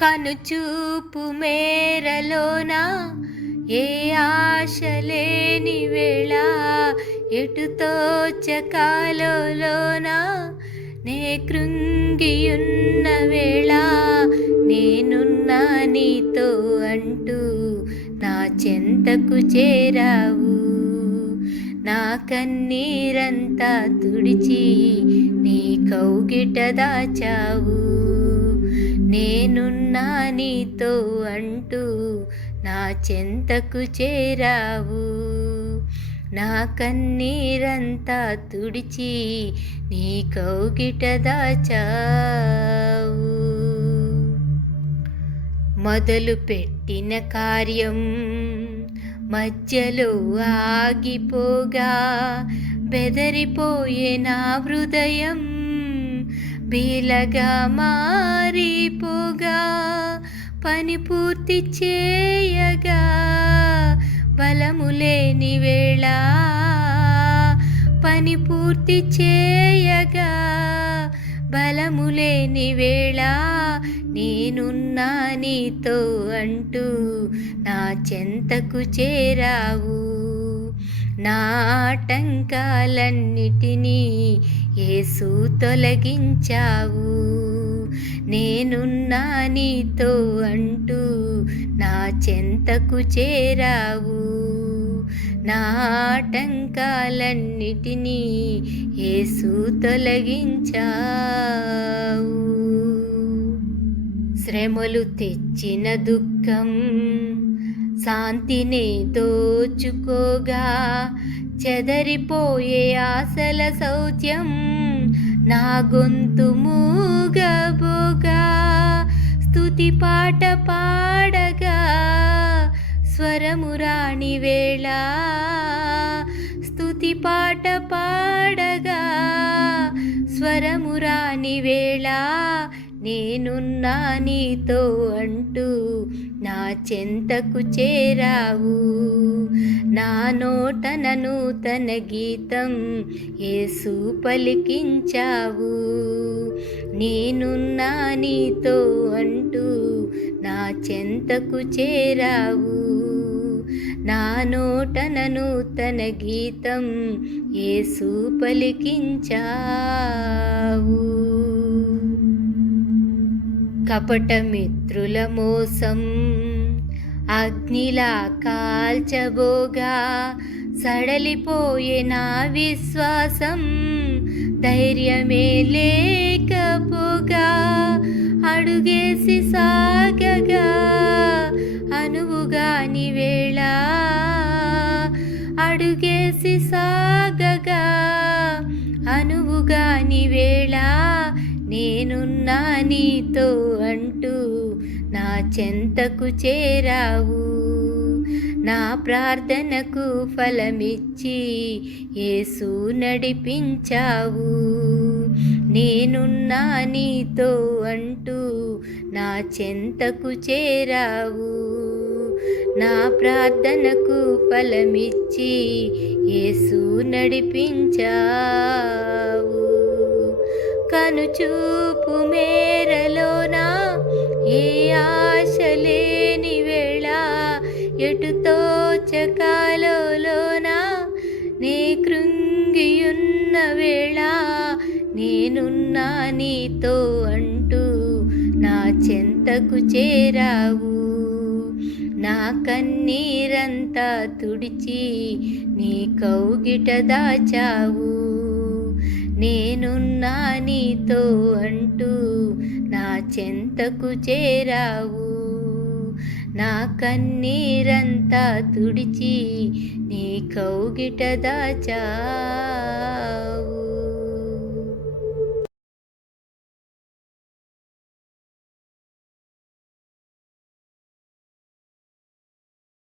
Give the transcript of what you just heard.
కనుచూపు మేరలోన? ఏ ఆశ లేని వేళ ఎటు తోచకాలోన నే కృంగియున్న వేళ నేనున్నా నీతో అంటూ నా చెంతకు చేరావు. నా కన్నీరంతా తుడిచి నీ కౌగిట దాచావు. నేనున్నా నీతో అంటూ నా చెంతకు చేరావు. నా కన్నీరంతా తుడిచి నీ కౌగిట దాచావు. మొదలు పెట్టిన కార్యం మధ్యలో ఆగిపోగా బెదరిపోయే నా హృదయం. బీలగా మారిపోగా పని పూర్తి చేయగా బలములేని వేళ పని పూర్తి చేయగా బలములేని వేళ నేనున్నా నీతో అంటూ నా చెంతకు చేరావు. నా ఆటంకాలన్నిటినీ ఏసు తొలగించావు. నేనున్నా నీతో అంటూ నా చెంతకు చేరావు. నా ఆటంకాలన్నిటినీ ఏసు తొలగించావు. శ్రమలు తెచ్చిన దుఃఖం శాంతిని దోచుకోగా. చెదరిపోయే ఆశల సౌత్యం నా గొంతు మూగబోగా. స్తుతి పాట పాడగా స్వరమురాణి వేళ. స్తుతి పాట పాడగా స్వరమురాణి వేళ. నేనున్నా నీతో అంటూ నా చెంతకు చేరావు. నా నోటన నూతన గీతం ఏసు పలికించావు. నేనున్నా నీతో అంటూ నా చెంతకు చేరావు. నా నోటన నూతన గీతం ఏసు పలికించావు. కపట మిత్రుల మోసం అగ్నిలా కాల్చబోగా సడలిపోయే నా విశ్వాసం. ధైర్యమే లేకపోగా అడుగేసి సాగగా అనువుగాని వేళ అడుగేసి సాగగా అనువుగాని వేళ నేనున్నా నీతో అంటూ నా చెంతకు చేరావు. నా ప్రార్థనకు ఫలమిచ్చి యేసు నడిపించావు. నేనున్నా నీతో అంటూ నా చెంతకు చేరావు. నా ప్రార్థనకు ఫలమిచ్చి యేసు నడిపించావు. కనుచూపు మేరలోనా ఏ ఆశ లేని వేళ ఎటు తోచకాలోనా నే కృంగియున్న వేళ నేనున్నా నీతో అంటూ నా చెంతకు చేరావు. నా కన్నీరంతా తుడిచి నీ కౌగిట దాచావు. నేనున్నా నీతో అంటూ నా చెంతకు చేరావు. నా కన్నీరంతా తుడిచి నీ కౌగిట దాచావు.